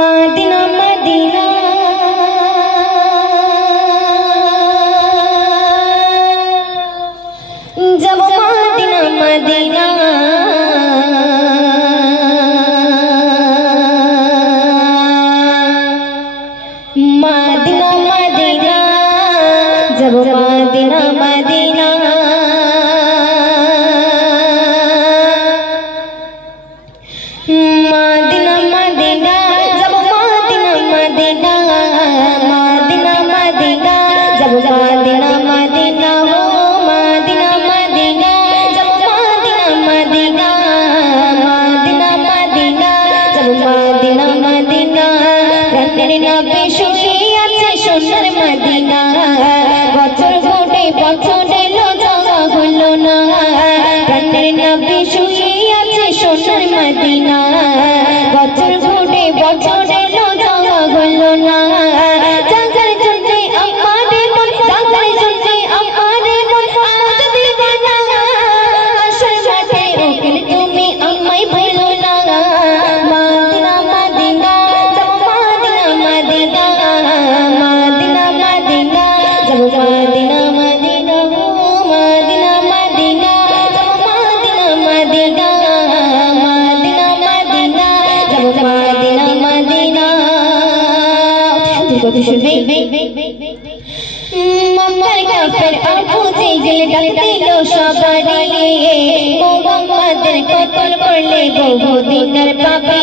Medina Medina जब Medina Medina Medina Medina जब Medina Medina Medina Medina जब Medina Medina Medina Medina जब Medina Medina हो Medina Medina जब मदीना मदीना मदीना मदीना जब Medina Medina প্রাণের নবী শুয়ে আছে সোনার মদিনা বছর ঘটে বছর এলো যাওয়া হলো না প্রাণের নবী শুয়ে আছে সোনার মদিনা বছর ঘটে বছর এলো যাওয়া হলো না জাগার জন্য আমাদের মন জাগার জন্য আমাদের মন আজ দিবানা আসল মাঠে উকিল তুমি আমায় ভুলো না মদিনা মদিনা যাব মদিনা মদিনা মদিনা মদিনা যাব মদিনা মদিনা মদিনা মদিনা যাব মদিনা মদিনা মদিনা মদিনা যাব মদিনা মদিনা কত শুনবে মক্কার কাফের আবু জেহেল ডাক দিল সবারে মুহাম্মাদের কতল করলে বহু দিনের পাপী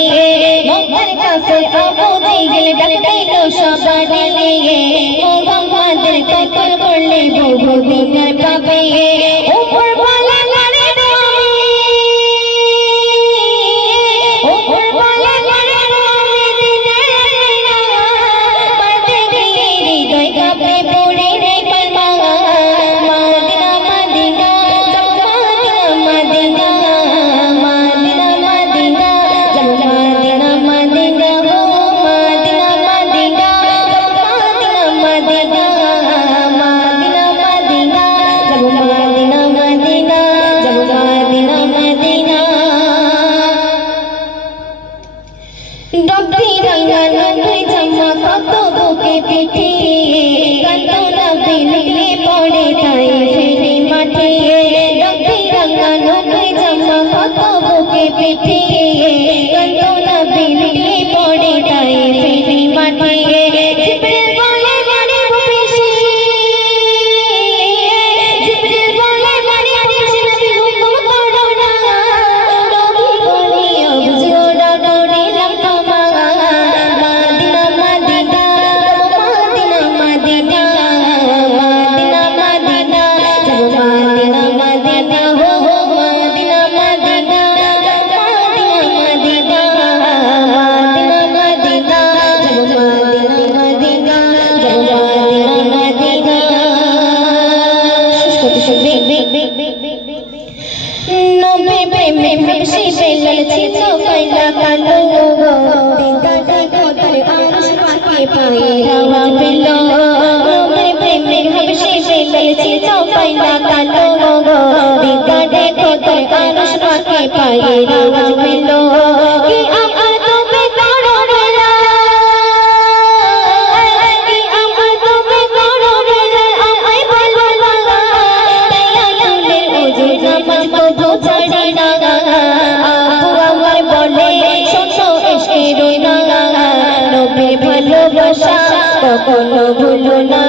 মক্কার কাফের আবু জেহেল ডাক দিল সবারে মুহাম্মাদের কতল করলে বহু দিনের পাপী উপর বলে মারে উপর বলে মারে দিনের পাতে গিয়ে হৃদয় কাঁপে পড়ে রে পারমা মদিনা মদিনা যাব মদিনা মদিনা মদিনা মদিনা যাব মদিনা মদিনা হো মদিনা মদিনা যাব মদিনা মদিনা মদিনা মদিনা যাব মদিনা মদিনা যাব মদিনা মদিনা ডক্তি রঙা নঙ্গি জামা কত বুকে পিঠে কত নবী লিখলে পড়ে তাই ফেরি মাঠে ডক্তি রঙা নঙ্গি জামা কত বুকে পিঠে কত নবী লিখলে পড়ে তাই ফেরি মাঠে জিবরিল বলে মারে ভূপেশী জিবরিল বলে মারে ভূপেশী নবী হুকুম করো না নবী বলে বুঝো ডাকো দিলাম তোমা Medina Medina Medina Medina Medina Medina যাব মদিনা মদিনা হো Medina Medina Medina Medina Medina Medina যাব মদিনা মদিনা যাব মদিনা মদিনা কত শুনবে নবী প্রেমে হাবশি বেলাল ছিল কয়লা কালো দিদাতে কোতার আরশ পাকে পায়ে হাওয়া পেল নবী প্রেমে হাবশি বেলাল ছিল কয়লা কালো দিদাতে কোতার আরশ পাকে পায়ে হাওয়া পেল কি আমার তুমি করো বেলা কি আমার তুমি করো বেলা আমায় ভালো লাগা তাইয়াতুলের ওজু নামাজ কবু ছাড়ি না আবু আমার বলে শোনো এসে রোনা নবীর ভালোবাসা কখনো ভুলো না